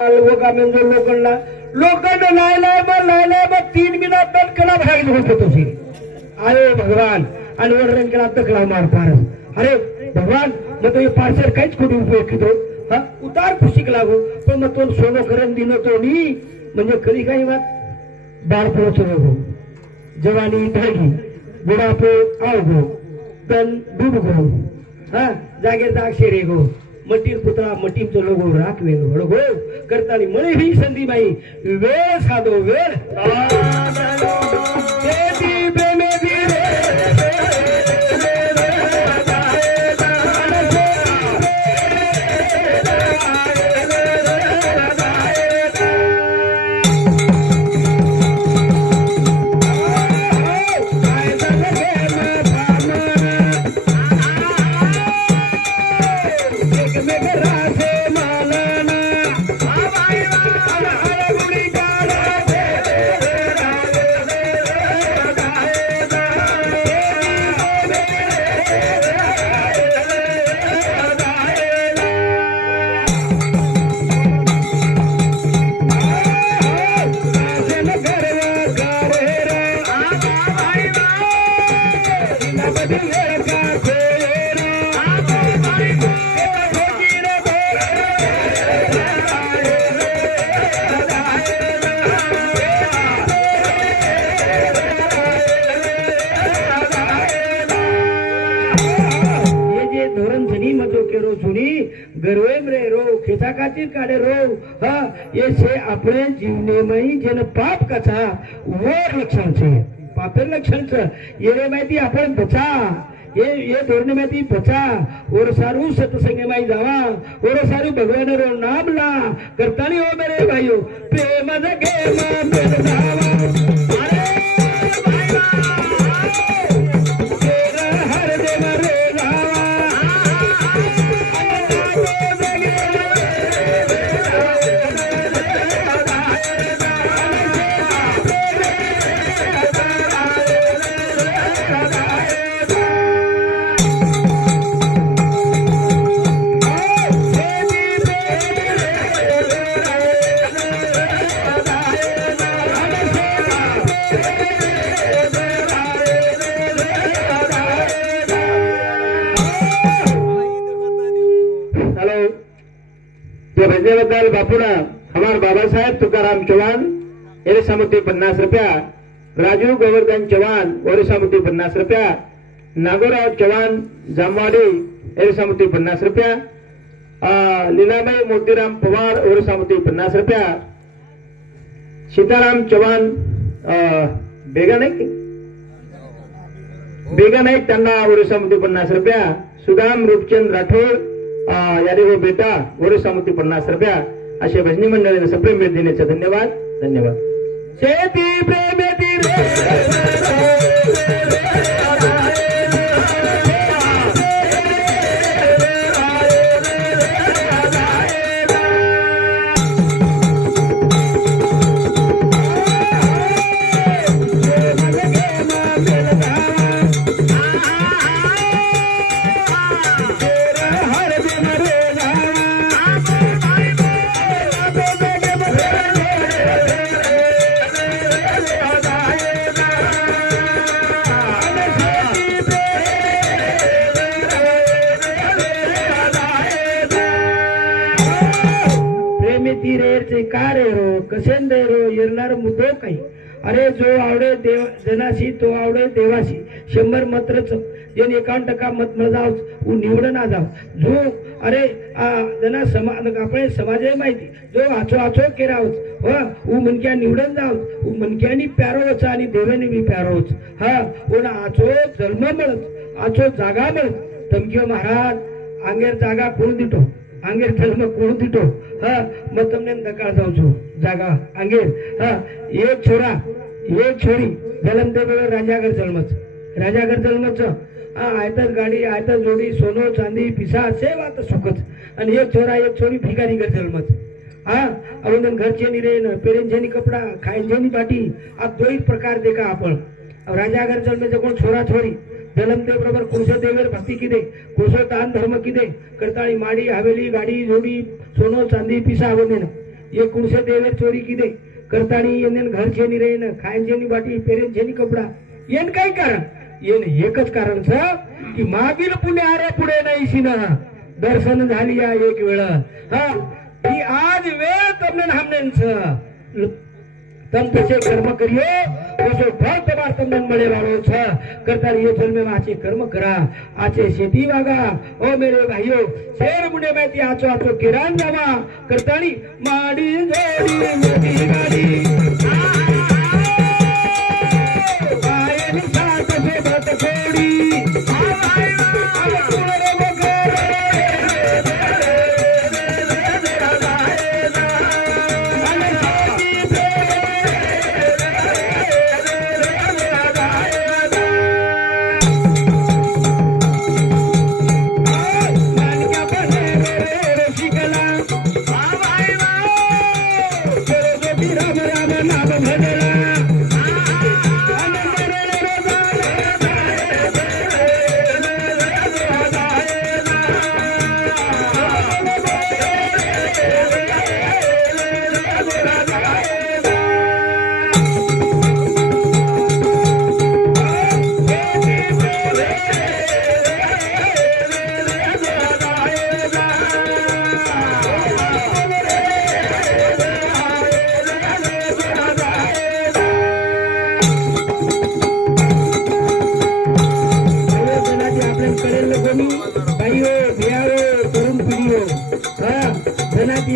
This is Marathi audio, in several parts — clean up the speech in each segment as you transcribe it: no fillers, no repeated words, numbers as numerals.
लोकांना लायला 3 मिनिट तकला भाग होतो तुझी अरे भगवान आणि वडरन केला तकला मार पारस अरे भगवान मग तो पार्सल काहीच कुठे उपयोग घेतो हा उतार खुशीक लागो पण मग तो सोनं करून दिलं तो नी म्हणजे कधी काही बात बाळपणच हो जवानी ढागी बुढापो आवगो तन डुबगो हा जागे जाग शेरे गो मटीर पुतळा मटीमचं लोगो राखवे हो करतानी म्हणे ही संधी बाई वेळ साधो वेळ काढे रो हा ये से अपने जीवने में जन पाप कथा वो लक्षण छे पापेर लक्षण छे ये माहिती आपण बचा ये धोरणे माहिती बचा और सारू सत्संग में जावा और सारू भगवान रो नाम ला करतानी हो मेरे भाइयों प्रेम जगे मा प्रेम जावा बापूना हमार बाबा साहेब तुकाराम चौहान एरिसामुद्दी 50 रुपया राजू गोवर्धन चौहान ओरिसामुद्दी 50 रुपया नागोराव चौहान जामवाडी एरिसामुद्दी 50 रुपया लीलाबाई मोतीराम पवार ओरिसामुद्दी 50 रुपया सीताराम चौहान बेगा नाही त्यांना ओरिसामुद्दी 50 रुपया सुदाम रूपचंद राठोड यारी हो बेटा ओरिसामुद्दी 50 रुपया अशा भजनी मंडळीने सप्रेम भेट देण्याचे धन्यवाद धन्यवाद शेती प्रेमेती अरे जो आवडे देव जनाशी तो आवडे देवाशी 100 मतच जन 51% मत मजाव निवडून आ जाव जो अरे जना आपण समाज माहिती जो आचो केरावच हो मनक्या निवडून जाव मनक्यानी प्यारोच आणि देवाने बी प्यारोच हा पण आचो जन्म मिळत आचो जागा मिळत धमकीओ महाराज आंगेर जागा कोण दितो आंगेर जन्म कोण दितो हा मग તમને દકાળ જાઉં છું જાગા આંગેર હા એક છોરા એક छोरी जन्म दे राजागर जन्मच आयतर गाडी आयतर जोडी सोनो चांदी पिसा सेवा तर सुखच आणि एक छोरा एक छोरी भिकारी घर जन्मच हा अवंदन घरचे नि रे पेरेंजेनी कपडा खायजेनी बाटी आ दोई प्रकार देखा आपण राजागर जन्मे कोण छोरा छोरी जलमदेव बरोबर कुरसो देवेर भक्ती किदे कुरसो दान धर्म किदे करताळी माडी हवेली गाडी जोडी सोनो चांदी पिसा आवडे ये कुणसे देवे चोरी की दे करतानी येन घर छे नि रेन खाय छे नि बाटी पेरेन छे नि कपडा येन काय कारण येन एकच कारण छ की मागील पुण्य आरे पुढे नाही शिना दर्शन झाली या एक वेळ हा की आज वेळ તમને हमने छ तम तसे कर्म करियो तो फल તમાર તમને મળે વાળો છે કરતા ये जन्म में आचे कर्म करा आचे शेती वागा ओ मेरे भाइयों शेर मुंडे में ती आचो आचो किरान जावा करतानी माडी जोडी मोटी गाडी आयनी साथ से बत छोड़ी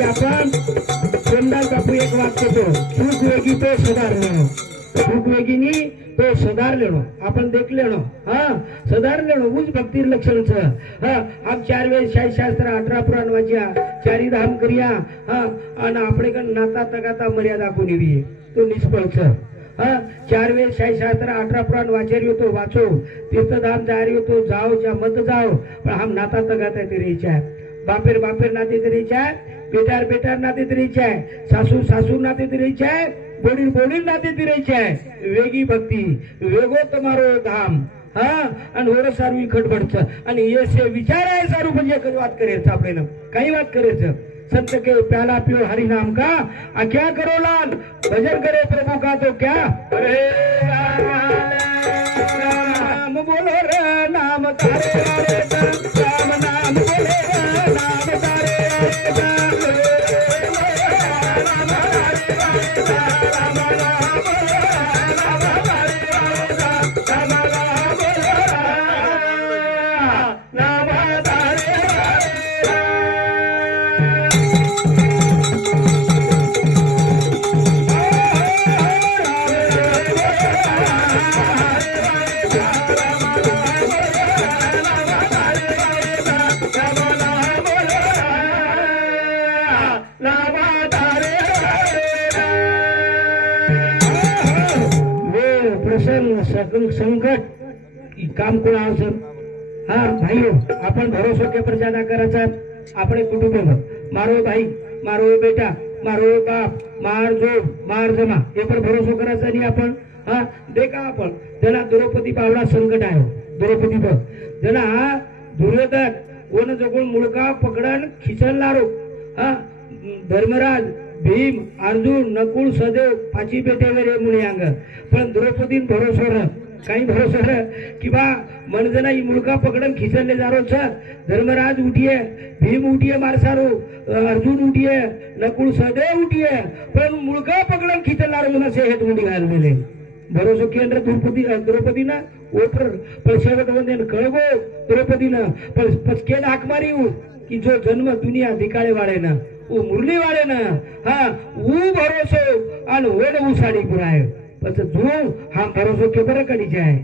आपण सोमदास बापू एक वाद करतो चूक वेगी तो सुधार लेणो चूक वेगीनी तो सुधार लेणो आपण देख लेणो हा सुधार लेणो उज भक्ती लक्षण छ हा हम 4 वेद 6 शास्त्र 18 पुराण वाच्या चारी धाम करिया हा आणि આપણે કન નાતા તગાતા મર્યાદા કોની તો નિષ્ફળ छ हा 4 वेद 6 शास्त्र 18 पुराण वाचेरियो तो वाचो तीर्थधाम जा रही हो तो जाओ या मत जाओ पण हम नाता तगाता ते रही है बापेर बापेर नाते ते रही है बेटार बेटार नाते ते रही है सासू सासू नाते ते रही है बोडी बोडी नाते ते रही है वेगी भक्ति वेगो તમારો धाम હા અને ઓર સારું ખટબડ છે અને એ સે વિચાર આય સારું ભજે કઈ વાત કરે છે આપણે કઈ વાત કરે છે संत के प्याला पियो हरि नाम का आ क्या करो लाल भजन करे प्रभु का तो क्या अरे राम बोलो रे नाम तारे राम नाम बोलो रे नाम तारे संकट काम कोण आवश्यक हा भाईओ आपण भरोसा के पर ज्यादा कराचा આપણે કુટુંબ મારો ભાઈ મારો બેટા મારો બાપ માર જો માર જમા એ પર ભરોસો करायचा नाही आपण हा देखा आपण त्याला द्रौपदी पावला संकट आयो द्रौपदी पर त्याला दुर्योधन कोण जगून मुळका पकडन खिचलनारो हा धर्मराज भीम अर्जुन नकुल सदेव पाची पेटेवर रे मुळे अंग पण द्रौपदीन भरोसा र काही भरोसा र किंवा मनजना ही मुळका पकडन खिचले जारो छ धर्मराज उठिए भीम उठिए मारसारो अर्जुन उठिए नकुल सदेव उठिए पण मुळका पकडन खिचलारो मना से हेत मुंडी घाल मेले भरोसा केंद्र द्रौपदी ना ओपर पण शेवट वंदे कळगो द्रौपदी ना पण पचके हाक मारी की जो जन्म दुनिया दिकाळे वाळे ना वो मुरली वाले ना हाँ वो भरोसो अन वेद वो साड़ी पुराए बस जो हम भरोसो के पर कड़ी जाए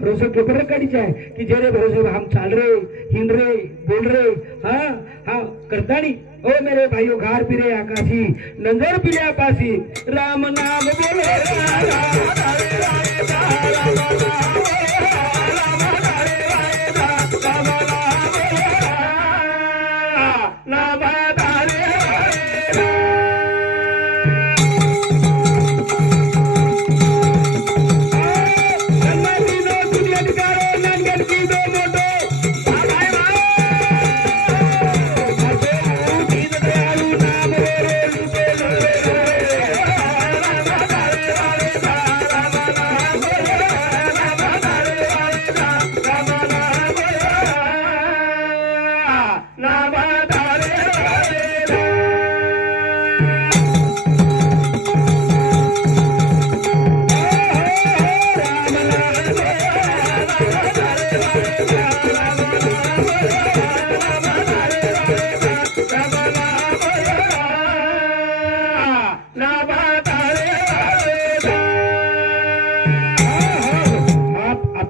भरोसो के पर कड़ी जाए कि जेरे भरोसे हम चाल रहे हिंड रहे बोल रहे हाँ हाँ करतानी ओ मेरे भाइयों घार पिरे आकाशी नंजर पिले आपासी राम नाम बोलो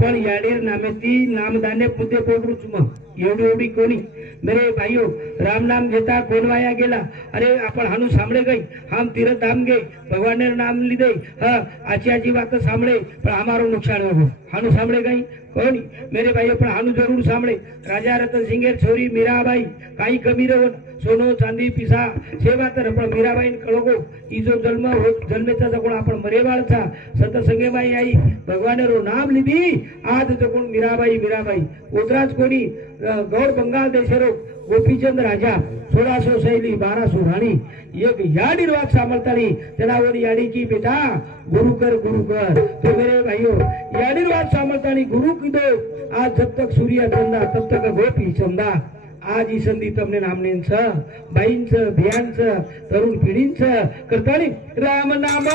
पण याडीर नामेती नामदाने पुते पोटरूच मग एवढी एवढी कोणी मेरे भाइयों राम नाम घेता कोण वाया गेला अरे आपण हानू सामळे गई हम तीरथ धाम गए भगवान ने नाम લીધે आची आची बात सामळे पण हमारो नुकसान हो हानू सामळे गई कोणी मेरे भाइयों पण हानू जरूर सामळे राजा रतन सिंह छोरी मीराबाई काही कमी रहो सोनो चांदी पिसा सेवा तर पण मीराबाई कळगो ई जो जन्म हो जन्मेचा जगुण आपण मरेवाळचा सत संगेबाई आई भगवान रो नाम લીધી आज जगुण मीराबाई मीराबाई उतराज कोणी गौड़ बंगाल देशरो गोपीचंद राजा 1600 शैली 1200 राणी एक याडी वाक सामर्थानी तेनावरी याडी की बेटा गुरु कर तो मेरे भाइयों याडी वाक सामर्थानी गुरु कीधो आज जब तक सूर्य चंदा तब तक गोपी चंदा आज ही संधी तमने नामनेंच बाईंच भियांच तरुण पिढींच करतानी राम नाम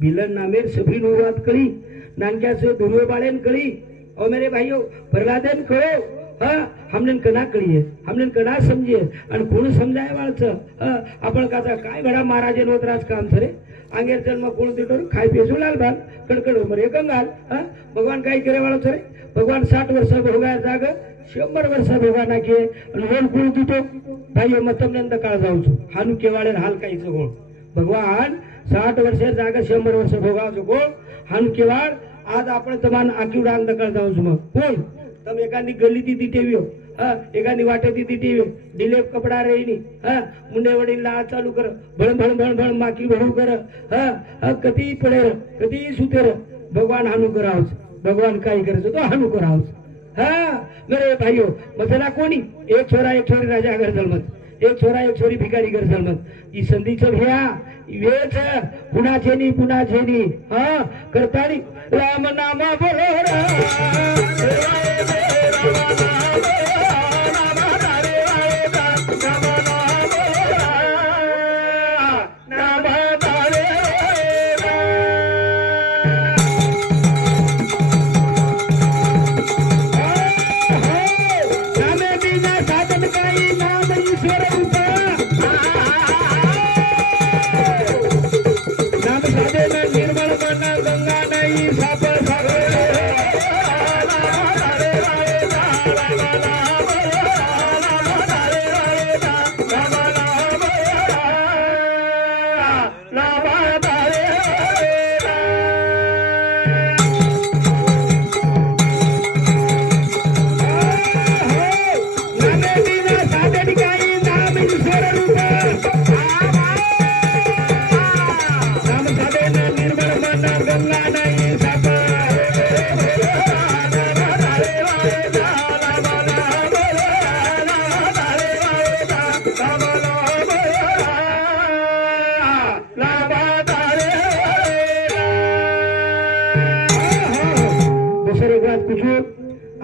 बिलन नामेर सभी नुवात करी नानक्या से दुर्यो बाळेन करी ओ मेरे भाइयों प्रहलादेन कळो हमने कना कळीये हमने कना समजिये आणि कोण समजाय वाळच आपण काचा काय घडा महाराजे नोतराज काम सरे अंगेर जन्म कोण देतो खाय पेसू लाल बाल कडकड मरे कंगाल भगवान काय करे वाळच रे भगवान 60 वर्ष भोगाय जाग 100 वर्ष भोगा नाके आणि कोण कोण देतो भाइयो मग तमने काळ जाऊचो हानु केवाळे हाल काहीच गोळ भगवान 60 वर्ष जागा 100 वर्ष भोगावचो कोण हान केवाळ आज आपण तमान आखी उडान दकळ जाऊच मग कोण तम एकानी गल्ली ती टेवियो एकानी वाटे ती टेवियो डिलेप कपडा रेनी मुंडे वडील ला चालू कर भळ भळ भळ भळ माकी भळू कर कती पडे कती सुतेर भगवान हानू करावच भगवान काय करतो तो हानू करावच मेरे भाइयों मसला कोणी एक छोरा एक छोरी राजा घर जन्मत एक छोरा एक छोरी भिकारी घर जन्मत ई संधीच भ्या वेच पुन्हा छेनी करतानी राम नाम बोलो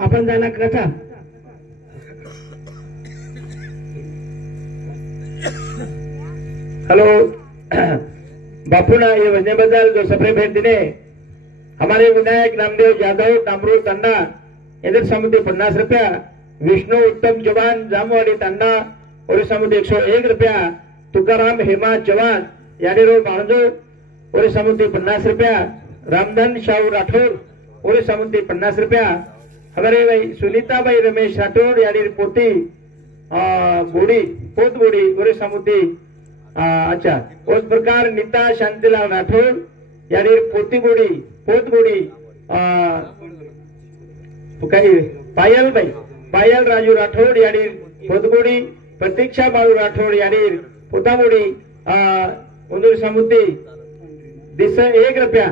आपण जाना कथा हेलो बापूना ये वजने बदल जो सफरे भेंट दिने हमारे विनायक नामदेव यादव तांबरू तन्ना इधर समुद्र 50 रुपया विष्णु उत्तम जवान जामवाड़ी तन्ना और समुद्र 101 रुपया तुकाराम हेमा जवान यानी रो मानजो और समुद्र 50 रुपया रामधन शाहू राठौर और समुद्र 50 रुपया हमारे भाई सुनीता भाई रमेश राठौर यानी पोती बूढ़ी पोत बूढ़ी और समुद्री अच्छा उस प्रकार नीता शांतिलाल राठौर यानी पोती बूढ़ी पोत बूढ़ी पायल राजू राठौर यानी पोत बूढ़ी प्रतीक्षा बाळू राठौर यानी पोता बूढ़ी समुद्री 1 रुपया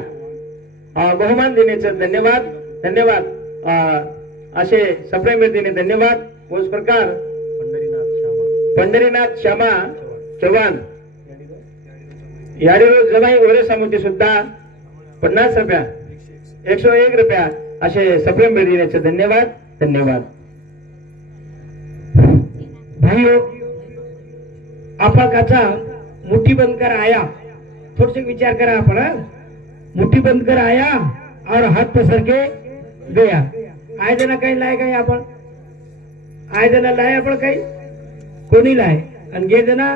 बहुमान देने धन्यवाद। धन्यवाद असे सप्रेम व्यक्तीने धन्यवाद उस प्रकार पंढरीनाथ श्यामा चव्हाण याडी रोज जमाई ओरे सामुती सुद्धा 50 रुपया 101 रुपया असे सप्रेम व्यक्तीने धन्यवाद धन्यवाद। भाइयों आपण काचा मुट्ठी बंद कर आया थोड़से विचार करा आपण मुट्ठी बंद कर आया और हाथ पसर के गया आय जना काही लाय काही आपण आय जना लाय आपण काही कोणी लाय आणि गे जना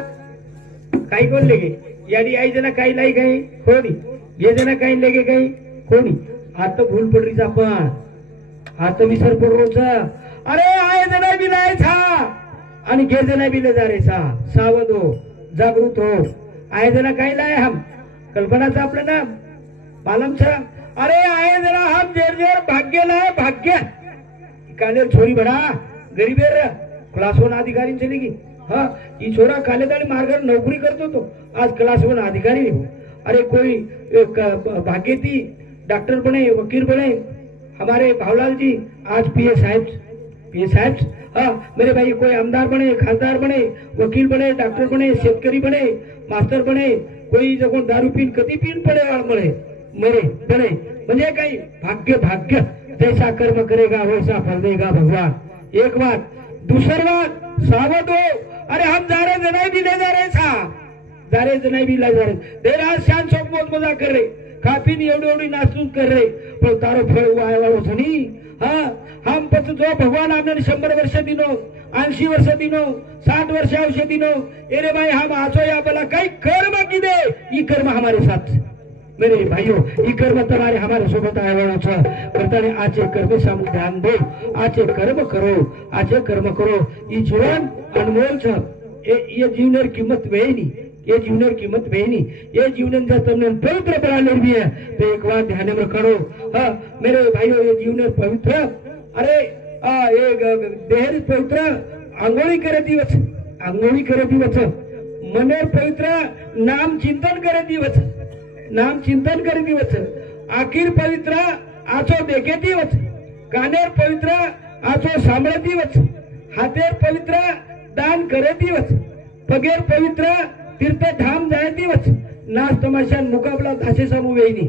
काही कोण लेगे याडी आई जना काही लाई काही कोणी गे जना काही लेगे काही कोणी आता भूल पडरीच आपण आता विसर पडरोच अरे आय जना बी लाय था आणि गे जना बी ले जा रे सा सावध हो जागृत हो आय जना काही लाय हम कल्पनाचं आपलं नाम मालूम छ अरे आए जरा हम जेर जेर भाग्य लाए भाग्य काले छोरी बड़ा गरीबेर क्लास 1 अधिकारी चली गई हाँ ये छोरा काले दाड़ी मारकर नौकरी करतो तो आज क्लास 1 अधिकारी नहीं हो अरे कोई भाग्य थी डॉक्टर बने वकील बने हमारे भावलाल जी आज पीए साहब हाँ मेरे भाई कोई आमदार बने खासदार बने वकील बने डॉक्टर बने शेतकरी बने मास्टर बने कोई जगह दारू पीन कधी पीन पडे वाळ मरे मरे बने म्हणजे काही भाग्य भाग्य जैसा कर्म करेगा वैसा फल देगा भगवान एक बात दूसरी बात सावध हो अरे हम जा रहे जनाई भी ले जा रहे सा जा रहे जनाई भी ले जा रहे देर आज शान शौक मौज मजा कर रहे खापीन एवढी एवढी नाचून कर रहे पण तारो फळ वाय वाळो छनी हाँ हम पत जो भगवान आपने 100 वर्ष दिनो 80 वर्ष दिनो 60 वर्ष औषध दिनो अरे भाई हम आचो या बोला कई कर्म की दे ये कर्म हमारे साथ मेरे भाइयों ये कर्म तुम्हारे हमारे सोबत आए वाला छ करताने आचे कर्म सामु ध्यान दो आचे कर्म करो ये जीवन अनमोल छ ये जीवनेर किंमत वेनी ये जीवनेर किंमत वेनी ये जीवन जर तुमने पवित्र बना ले भी है तो एक बात ध्यान में रखो हाँ मेरे भाइयों ये जीवनेर पवित्र अरे ये देहर पवित्र आंघोळी करे दिवस मनेर पवित्र नाम चिंतन करे दिवस आखिर पवित्र आचो देखे दिवस कानेर पवित्र आचो सांभळे दिवस हातेर पवित्र दान करे दिवस पगेर पवित्र तीर्थ धाम जाए दिवस नाच तमाशा मुकाबला धासे समूह वेनी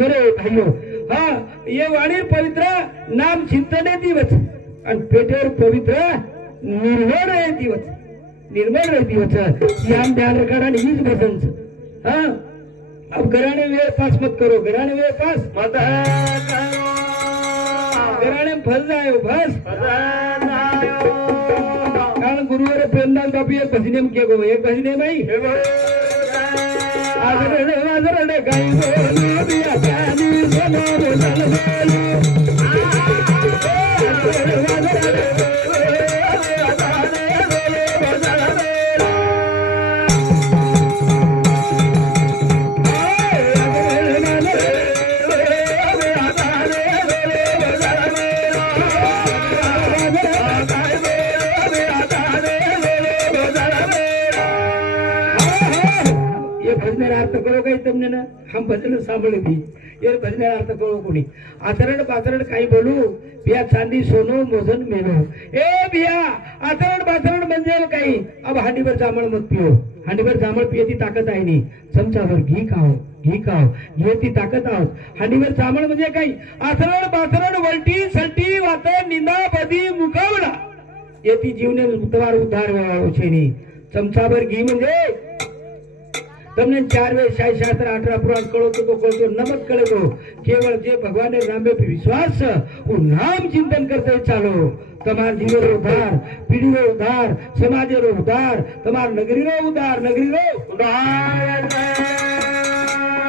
मेरे भाइयों हाँ ये वाणीर पवित्र नाम चिंतने दिवस आणि पेटेर पवित्र निर्मळ रहे दिवस यान ध्यान रखना हीच भजन हाँ अब घराने वेळ पास मत करो घराने वेळ पास मत घराने फल जायो बस कारण गुरुवार प्रेमदास बापू एक भजने में क्या गो एक भजने भाई आदरण गाई बोलो दिया प्यानी सोनो बोलो अर्थ करो काही तुमने ना हम भजन सांभळे भी ये भजने अर्थ करो कोणी आचरण पाचरण काही बोलू बिया चांदी सोनो मोजन मेलो ए बिया आचरण पाचरण म्हणजे काही अब हांडीवर जांभळ मत पियो हांडीवर जांभळ पिये ती ताकद आहे नी चमचावर घी खाओ ये ती ताकद आहोत हांडीवर जांभळ म्हणजे काही आचरण पाचरण वलटी सलटी वात निंदा बदी मुकावला ये ती जीवने तवार उद्धार वाळो છે ની चमचावर घी म्हणजे તમને 4 वेळ 66 18 पुराण कळो तो कळतो नमक कळतो केवल जे भगवान ने नाम पे विश्वास वो नाम चिंतन करते चालो तमार जीवन रो उद्धार पीढ़ी रो उद्धार समाज रो उद्धार तमार नगरी रो उद्धार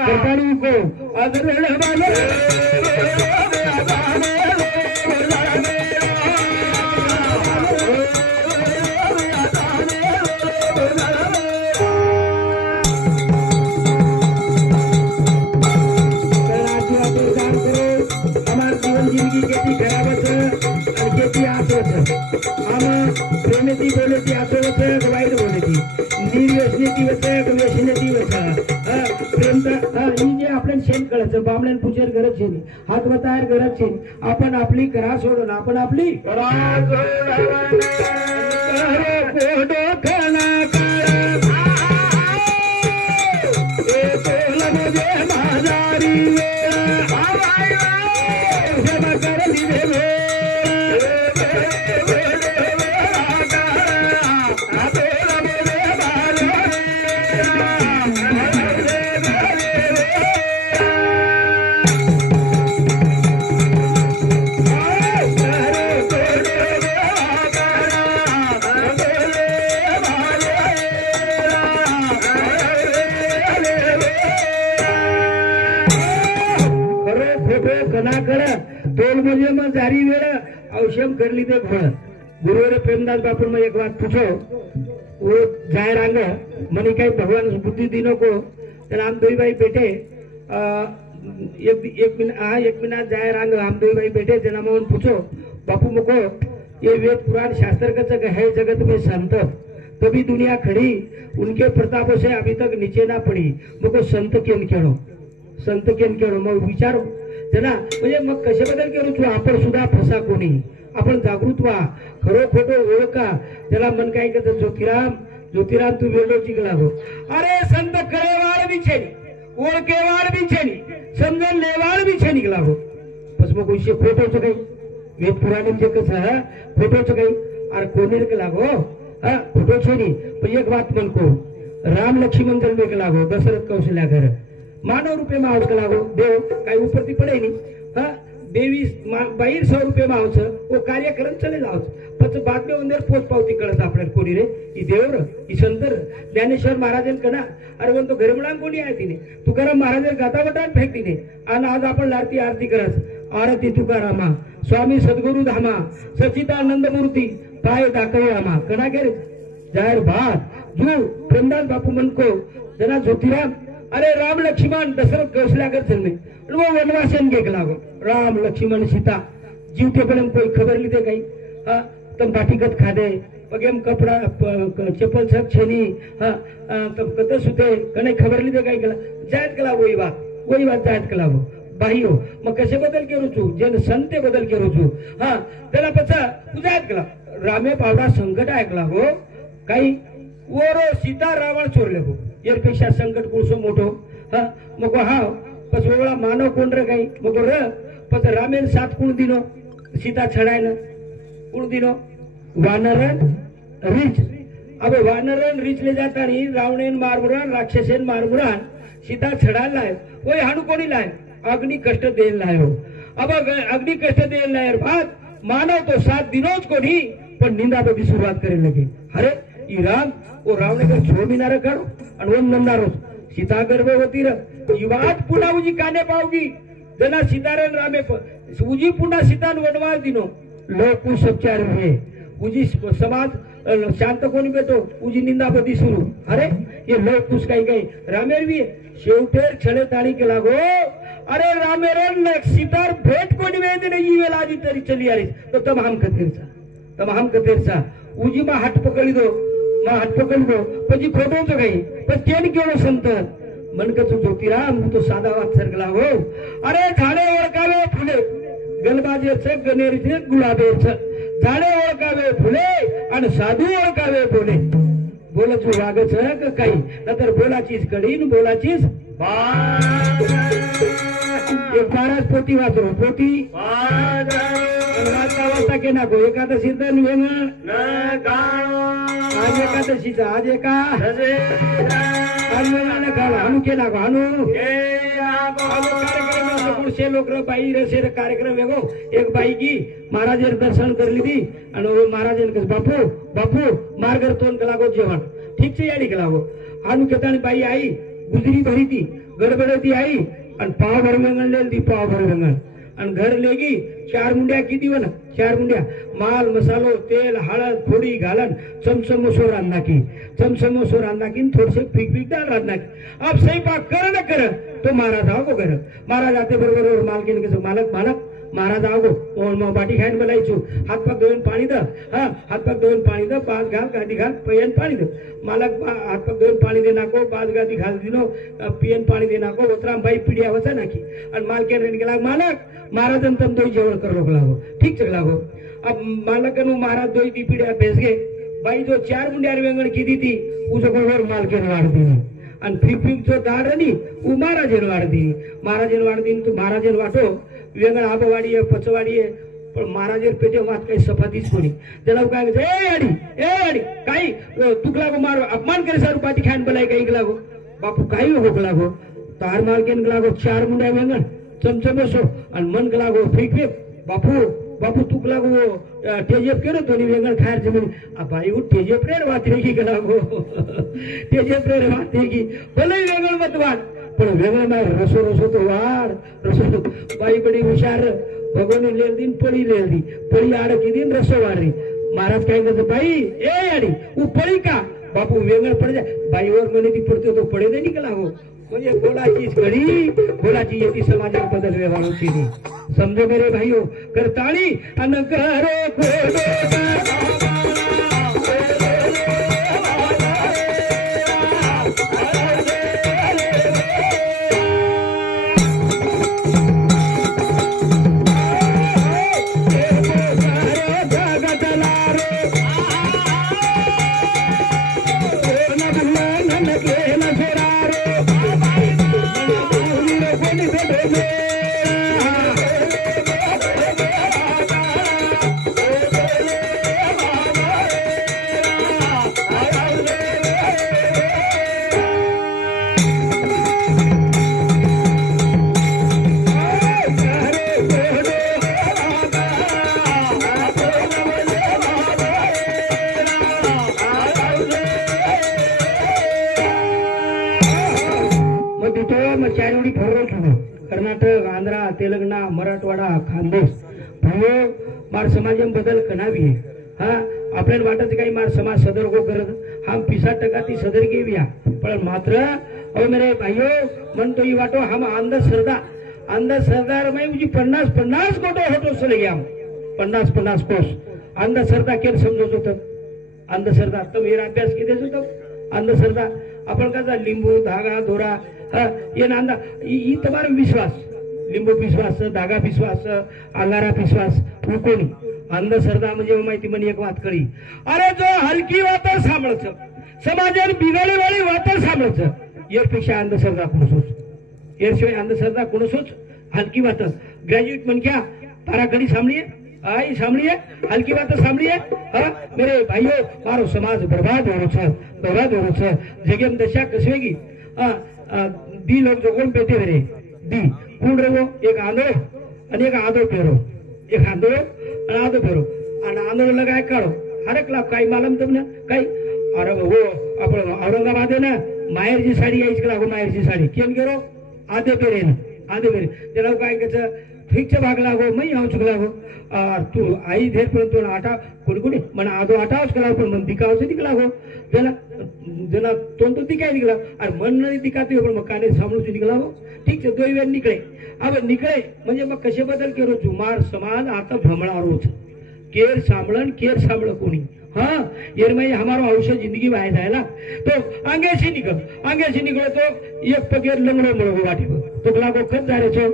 सरकारी को प्रेमेती बोले ती असो होतं वाईट बोले ती निर्व्यसनी ती होतं व्यसनी ती होतं प्रेम तर जे आपल्या कळायचं बामण्यान पुजेर गरज छे हात बतायर गरज छे आपण आपली करा सोडून आपण आपली करा सोडवण कोडो खाना तोल मुझे में जारी वेड़ा अवश्यम कर ली दे घोड़ा गुरुवार प्रेमदास बापू में एक बात पूछो वो जाए रांग मनी कई भगवान बुद्धि दिनों को हम दो भाई बेटे एक महीना जाए रांग हम दो भाई बेटे जना में पूछो बापू मुको ये वेद पुराण शास्त्र का जगह है जगत में संत कभी दुनिया खड़ी उनके प्रतापों से अभी तक नीचे ना पड़ी मुको संत केन केळो मग विचारो जना म्हणजे मग कशाबद्दल केलो तू आपण सुद्धा फसा कोणी आपण जागृत व्हा खरो खोटो ओळखा त्याला मन काय करत ज्योतिराम तू वेळो चिकला हो अरे संत कळेवाळ बी छेनी ओळखेवाळ बी छेनी समजन लेवाळ बी छेनी गेला हो बस मग विषय खोटोच काही वेद पुराण जे कसं खोटोच काही अरे कोणी के लागो हा खोटो छेनी पण एक बात म्हणको राम लक्ष्मण जन्मे के लागो दशरथ कौशल्या घर मानव रूपे में आवश्यक लागो देव काही उपरती पडे नहीं हाँ 2200 रुपये में आवश्य वो कार्यक्रम चले जाओ પછી बाद में अंदर पोच पावती कळत आपल्याला कोणी रे ई देवर ई संतर ज्ञानेश्वर महाराजन कना अरे वन तो घरमळान कोणी आहे तिने तुकाराम महाराज गाता वटान फेक तिने आणि आज आपण लारती आरती करस आरती तुकारामा स्वामी सद्गुरु धामा सच्चिदानंद मूर्ती पाय दाखवे आमा कना के जाहिर बात जो प्रेमदास बापू मन को जना ज्योतिराम अरे राम लक्ष्मण दशरथ कौशल्याकर जन्मे वो वनवासन के लागो राम लक्ष्मण सीता जीवते पण कोई खबर लीधे कई हाँ तम बाटीकत खादे पगेम कपड़ा चप्पल सब छेनी हाँ तम कत सुते कने खबर लीधे कई कला जायत कला वही बात जायत कला वो बाहियो मग कसे बदल के रुचू जन संते बदल के रुचू हाँ त्याला पचा जायत कला रामे पावडा संकट ऐकला हो काही ओरो सीता रावण चोरले हो यापेक्षा संकट कोणसो मोठो हा मग हा पस वेगळा मानव कोण रे काही मग र पस रामेन सात कोण दिनो सीता छडायन कोण दिनो वानरन रीच अबे वानरन रीच ले जाता नी रावणेन मारमुरान राक्षसेन मारमुरान सीता छडायला लाय ओय हाडू कोणी लाय अग्नि कष्ट देन लायो अब अग्नि कष्ट देन लायर बात मानव तो 7 दिनों कोणी पण निंदा बदी सुरुवात करे लगे अरे ई राम वो रावण के 6 महीना रखड़ो अनवन नंदारो सीता गर्भवती बात पुन्हा उजी काने पावगी जना सीतारन रामे उजी पुन्हा सीतान वनवास दिनो लोक उपचार है उजी समाज शांत कोणी बेतो उजी निंदा बदी सुरू अरे ये लोक कुछ काही रामेर भी शेवटेर छळे ताळी के लागो अरे रामेर सीतार भेट कोणी वेद नहीं वेला आजी तरी चली आरी तो तमाम कतेरसा उजी मा हात पकड़ी दो हाथ पकड़ दो પછી ખોટો તો ગઈ પછી કેમ કેવો સંત मन का तो ज्योतिराम तो सादा बात सरकला हो अरे झाडे ओळखावे फुले गलबाजे से गनेरी से गुलाबे झाडे ओळखावे फुले आणि साधू ओळखावे बोले बोलच वागच का काही नंतर बोलाचीच कडी न बोलाचीच एक महाराज पोती वाचरो पोती वाचता के नाको एकादशी दन वेंगण आज एकादशीचा आज एका हानू के नाको हानू कार्यक्रम लोक बाई रसे कार्यक्रम वेगो एक बाई की महाराज दर्शन कर ली थी महाराज बापू बापू मार्गर तोन कलागो जेवण ठीक से याडी कलागो हानू केता बाई आई गुजरी भरी थी गडबडती आई आणि पाव भर वेंगण लेल ती पाव भर वेंगण आणि घर लेगी 4 मुंड्या किती वन 4 मुंड्या माल मसालो तेल हळद थोड़ी घालन चमचमोसो रांधा की चमचमोसो रांधा की थोड़े से पीक डाल रांधा की अब सही पाक कर न कर तो महाराज आओ घर महाराज आते बरोबर मालकिन के मालक मालक महाराज आवगो मग बाटी खायन बोलायचो हात पाक धुवून पाणी द हात पाक धुवून पाणी द पाच घाल गादी घाल पियन पाणी द मालक हात पाक धुवून पाणी दे नाको पाच गादी घाल दिनो पियन पाणी दे नाको ओतराम बाई पिढिया वचा नाखी आणि मालके रेन गेला मालक महाराजन तम दो जेवण कर लोक लागो ठीक चक लागो अब मालक नु महाराज दो दी पिढिया बेस गे बाई जो 4 मुंड्यार वेंगण की दी उजो कोवर मालके वाढ दी आणि फिर जो दार नी उ महाराजन वाढ दी तू महाराजन वाटो वेंगण आबवाडी आहे पचवाडी आहे पण महाराजेर पेटे वात काही सफातीच कोणी त्याला काय ए अडी काही तुकला गो मारो अपमान करे सारू पाटी खान बोलाय काही लागो बापू काही होक लागो तार मालकेन लागो 4 मुंड्या वेंगण चमचम बसो आणि मन लागो फेक बापू तुक लागो तेजेप केलो तो वेंगण खायर जमीन भाई वो तेजेप रे वात रे की लागो तेजेप रे वात की भले वेंगण मत वाट पण वेंगण में रसो तो वाड रसो बाई बड़ी हुशार भगवान लेल दिन पड़ी आड़ की दिन रसो वारी महाराज काय कहते बाई ए अडी वो पड़ी का बापू वेंगण पड़ जाए बाई और मने ती पड़ते तो पड़े दे निकला हो म्हणजे बोलाची येती समाजात बदल व्यवहाराची समजो मेरे भाइयों करताली अन करो कर्नाटक आंध्रा तेलंगणा मराठवाडा खानदेश भाऊ मार समाज बदल कनावी हा आपल्याला वाटत काही मार समाज सदर को करत हम 50% ती सदर घेऊया पण मात्र अहो मेरे भाइयों मन तो ही वाटो हम अंध सरदार में मुझे 50 कोटो होतो चले गया 50 कोस अंध सरदार केल समजत होत अंध सरदार तो मेरा अभ्यास किती होतो अंध सरदार आपण कसा लिंबू धागा दोरा ये नांदा ई तुम्हारा विश्वास लिंबू विश्वास धागा विश्वास अंगारा विश्वास कोणी अंध सरदा म्हणजे माहिती म्हणे एक वात करी अरे जो हलकी वात सांभाळच समाजात बिघडले वाली वात सांभाळच यापेक्षा अंध सरदा कोणसोच याशिवाय अंध सरदा कोणसोच हलकी वात ग्रॅज्युएट म्हणक्या ताराकडी सांभळीए आई सांभळीए हलकी वात सांभळीए मेरे भाइयों मारो समाज बर्बाद हो छ जगेम दशा कसवेगी दी लोग जो कोण पेटे रे दी कोण रे वो एक आंधो आणि एक आंधो फेरो एक आंधो आणि आंधो फेरो आणि आंधो लगाय काढो हर एक लाभ काही मालूम तुमने काही अरे वो आपण औरंगाबाद है ना मायरची साडी यायच का लागो मायरची साडी केन गेलो आधे पेरे त्याला काय त्याचं फिक्स भाग लागो मै आऊ चुक लागो तू आई धेर पण तो आटा कोणी मन आदो आटाच कला पण मन दिखावच निकला गो जना तो दिखाई निकला और मन नहीं दिखाते हो पण काने सामणू निकला हो ठीक है 2 वेळ निकले अब निकले म्हणजे मग कसे बदल केरो जुमार समाज आता भ्रमणारो केर सांभळ कोणी हाँ ये मैं हमारा औषध जिंदगी में आया ना तो आगे से निकलो तो एक पगेर लंगड़ो मळो वाटी तो लागो खत जा रे छो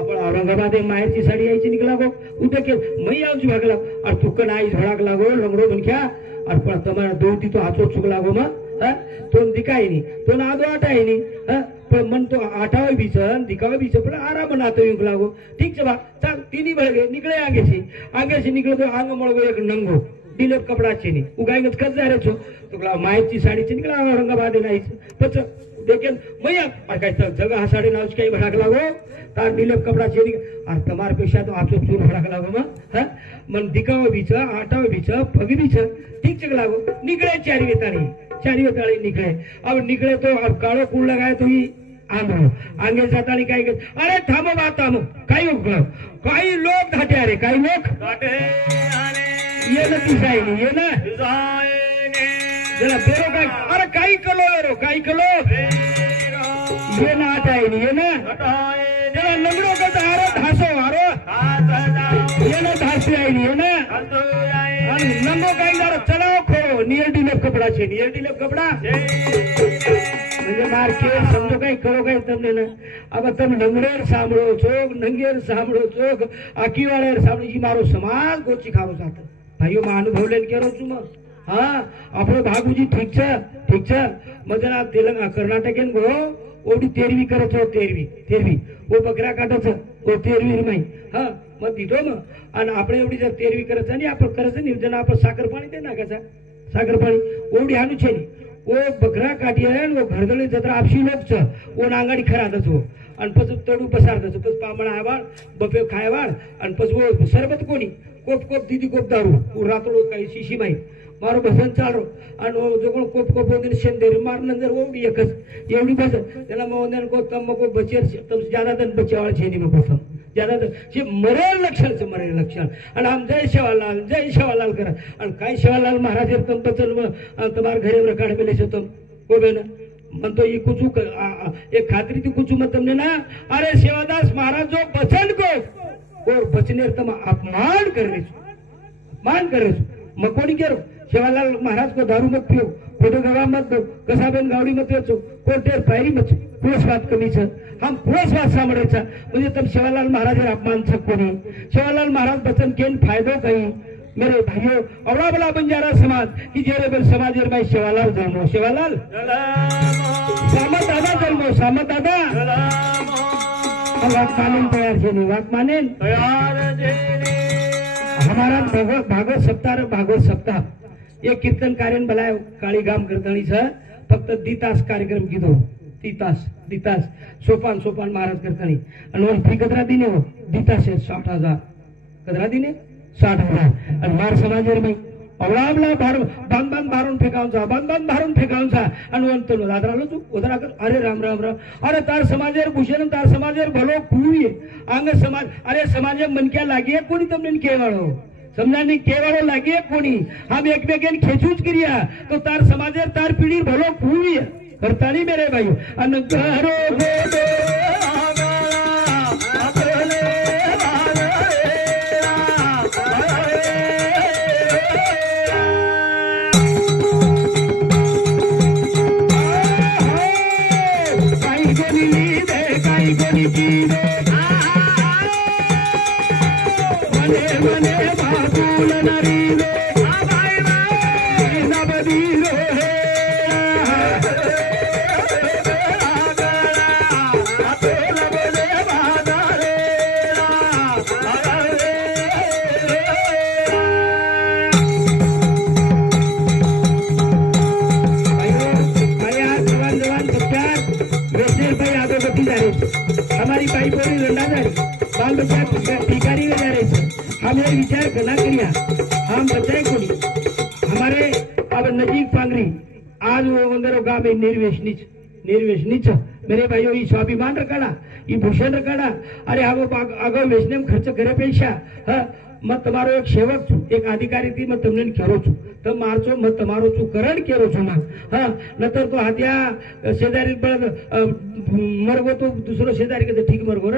आपण औरंगाबाद माहेरची साडी यायची निकला गो उद्या के मै आवची भागला और तुकन आई झोडाक लागो लंगड़ो बनख्या और पण तुम्हारा दोती तो आचो चुक लागो मा तो दिखाई नहीं तो आदो आटाई नहीं पण मन तो आटावे बीच दिखावे बीच पण आराम नातो युग लागो ठीक छे बा चल तीनी बळगे निकले आगे से निकलो तो आंग मळगो एक नंगो दिलेप कपड़ा चेनी उगायगत कत जा रे छो तो माहेरची साडी ची निकला औरंगाबाद नाही पच देखेन मैया और काय जगह हा साडी नावच काही भडाक लागो तार दिलेप कपड़ा चेनी और तमार पेशा तो आचो चूर भडाक लागो मा मन दिखावे बीच आटावे बीच पगी बीच ठीक छे लागो निकले चारी वेताळी निकले अब निकले तो अब काळो कूळ लगाए तो ही आंधळो आंगे जाताळी काय अरे थांबो बा थांबो काही लोक धाटे अरे काही लोक धाटे ये ना दिसायनी ये ना जरा बेरो काय अरे काही कलो ये ना आटायनी ये ना जरा लंगड़ो का आरो धासो आरो ना धारती आईली है ना અને નંગો કાંઈદાર ચલાવો ખોરો નિયર ડીલપ કપડા છે નિયર ડીલપ કપડા म्हणजे માર કે સમજો કઈ કરો કઈ તમને ને હવે તમે નંગરેર સાંભળો છો નંગેર સાંભળો છો આકીવાળેર સાંભળી મારો સમાજ ગોચી ખારો સાથે ભાઈઓ માં અનુભવ લઈને કેરો છું માં હા આપણો ભાગુજી ઠીક છે મજાના તેલંગા કર્ણાટક એમ ગો ઓડી 13વી કરે છો 13વી ઓ બકરા કાઢો છો ઓ 13વી રમાઈ હા મત દીધો ને અને આપણે એવડી જર 13વી કરે છે ને આપણે કરે છે ને જણા આપણે સાકર પાણી દે નાખે છે સાકર પાણી ઓડી આનું છે ને ઓ બકરા કાઢીએ ને ઓ ઘરદળી જતરા આપસી લોક છે ઓ નાંગાડી ખરા દજો અને પછી તડું પસાર દજો પછી પામણા આવાળ બપે ખાયવાળ અને પછી ઓ શરબત કોની કોપ દીદી કોપ દારૂ ઓ રાતડો કઈ શીશી માં મારો ભજન ચાલો અને જો કોણ કોપ ઓદીને શેંદેર માર નંદર ઓડી એક જ એવડી બસ તેના મોંદેન કો તમ કો બચેર તમ જ્યાદા તન બચાવળ છે ની પ્રથમ જ્યાદા જે મરેલ લક્ષણ છે મરેલ લક્ષણ અને આમ જય સેવાલાલ કરે અને કઈ સેવાલાલ મહારાજ તમ બચન તમાર ઘરે રકાડ મેલે છે તમ કો બેન મન તો ઈ કુછું એક ખાતરીથી કુછું મત તમને ના અરે સેવાદાસ મહારાજ જો બચન કો ઓર બચનેર તમ अपमान करे છો મકોડી કેરો सेवालाल महाराज को दारू मत पियो फोटो गवा मत दो कसाबेन गावडी मत वेचो कोटेर पायरी मत पुरुष बात कमी छे हम पुरुष बात सामळे छे म्हणजे तब सेवालाल महाराज अपमान छको नहीं सेवालाल महाराज बचन केन फायदो कई मेरे भाइयों अवड़ा बला बंजारा समाज की जेरे बेल समाज में सेवालाल जन्मो सेवालाल सामत दादा वाक मानेन तैयार छे नहीं वाक मानेन तैयार छे हमारा भागवत सप्ताह ये कीर्तन कार्य बोलायो काली गाम करताणी छे फक्त दीतास कार्यक्रम कीधो दीतास सोपान महाराज करताणी અને ફી કતરા દીને હો દીતાસ 60000 કતરા દીને 60000 અને માર સમાજેર મે અવળાવલા બાંધ બાरून फेकावून छा અને વંત દાદરાલો તું ઓદરા કર અરે રાम अरे तार समाजेर भूषण तार समाजेर भलो कुई आंग समाज अरे समाजे मनक्या लागी कोणी તમને કહેવાળો समजाने केवाळो लागे कोणी हम एकमेकांनी खेचूच करिया तो तार समाजेर तार पीढ़ी भलो कुई करतानी मेरे भाई अन घरो गोडो हमारी भाई बोली लंडादारी बाल बच्चा भिखारी में जा रहे थे हम ये विचार करना करिया हम बचाए को नहीं हमारे अब नजीक पांगरी आज वो वंदरो गांव में निर्वेशनीच मेरे भाइयों ये स्वाभिमान रकाड़ा ये भूषण रकाड़ा अरे हम अगो वेचने में खर्च करे पैसा मत તમારો એક સેવક છું એક અધિકારી થી મત તમને કેરો છું તમ મારજો મત તમારો છું કરણ કેરો છું માં હા નતર તો હાત્યા સેદારી પર મરગો તો દૂસરો સેદારી કે ઠીક મરગો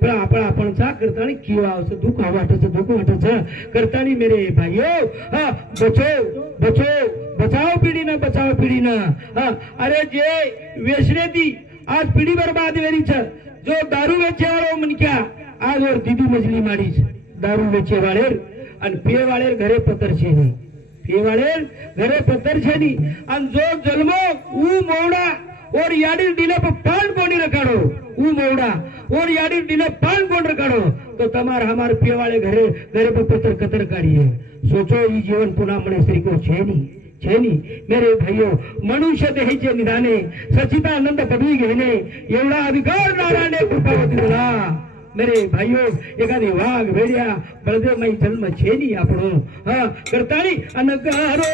પણ આપણ चा કરતાની કેવા આવશે દુખ વાટે છે કરતાની મેરે ભાઈઓ હા बचाओ पीढ़ी ना हाँ अरे जे वेचने दी आज पीढ़ी बर्बाद वेरी छ जो दारू वेचे वाळो मनक्या आज और दीदी मजली माड़ी छ दारू वेचे वाले અને પીએ વાળે ઘરે પતર છે નહીં પીએ વાળે ઘરે પતર છે નહીં અને જો જન્મો ऊ મોડા और याडी दिले पर पान कोणी रखाड़ो ऊ मोड़ा और याडी दिले पान कोण रखाड़ो तो तमार हमार पीए वाले घरे पर पतर कतर काढ़िए सोचो ई जीवन पुनः मणे श्री को छे नहीं मेरे भाइयों मनुष्य देहाचे निधाने सचिदानंद पदवी घेणे एवढा अधिकार नारायणे कृपावती दिला मेरे भाइयों एखादी वाघ भेड़िया बलदेव मई जन्म छे नहीं आपणो हाँ करतानी अनगारो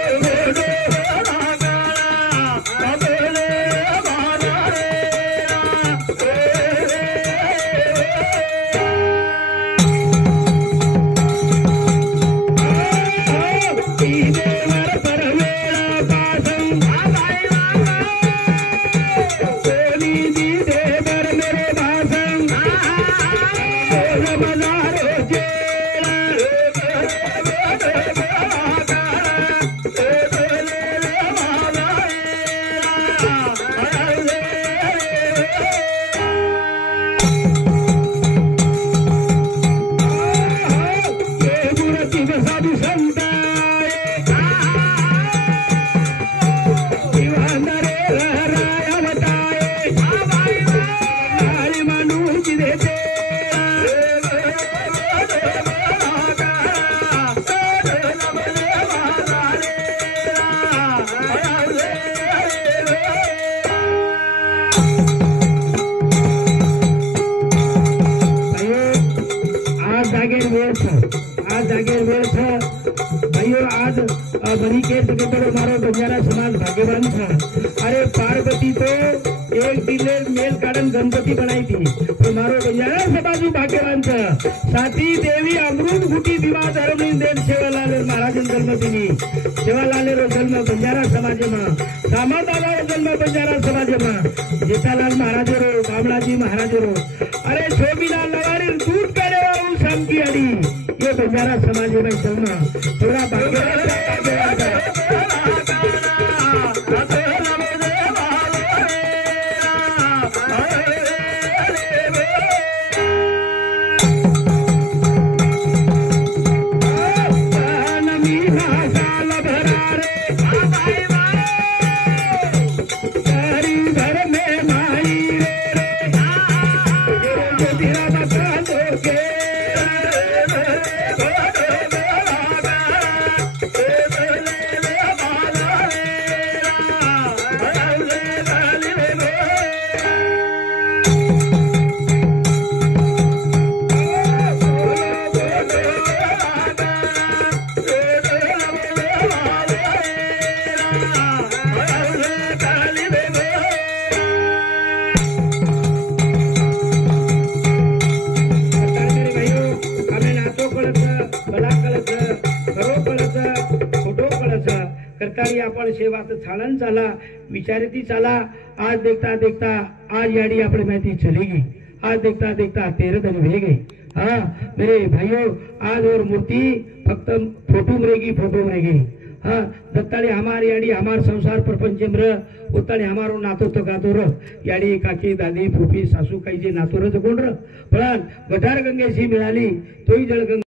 समाज बनी के सके तो मारो बंजारा समाज भाग्यवान था। अरे पार्वती तो एक दिले मेल कारण गणपति बनाई थी तो मारो बंजारा समाज भाग्यवान था। साथी देवी अमृत घुटी दिवा धर्म देन सेवालाल महाराज जन्म दिनी सेवालाल रो जन्म बंजारा समाज में सामा दादा रो जन्म बंजारा समाज में जेठालाल महाराज रो बामलाजी महाराज रो अरे शोभिला लवारी दूध काढ़े वालू शाम की अड़ी ये बंजारा समाज में जन्म थोड़ा करतारी आपण सेवा तर छालन चाला विचारती चाला। आज देखता देखता आज याडी अपने महती चलेगी। आज देखता देखता 13 दिन हो गए। हाँ मेरे भाइयों आज और मूर्ति फक्त फोटो में रहेगी। हाँ दत्ताड़ी हमारी याडी हमार संसार प्रपंच में उताड़ी हमारो नातो तो गातो र याडी काकी दादी फुफी सासू काही जे नातो र कोण र पण गटार गंगेशी मिळाली तोही जळ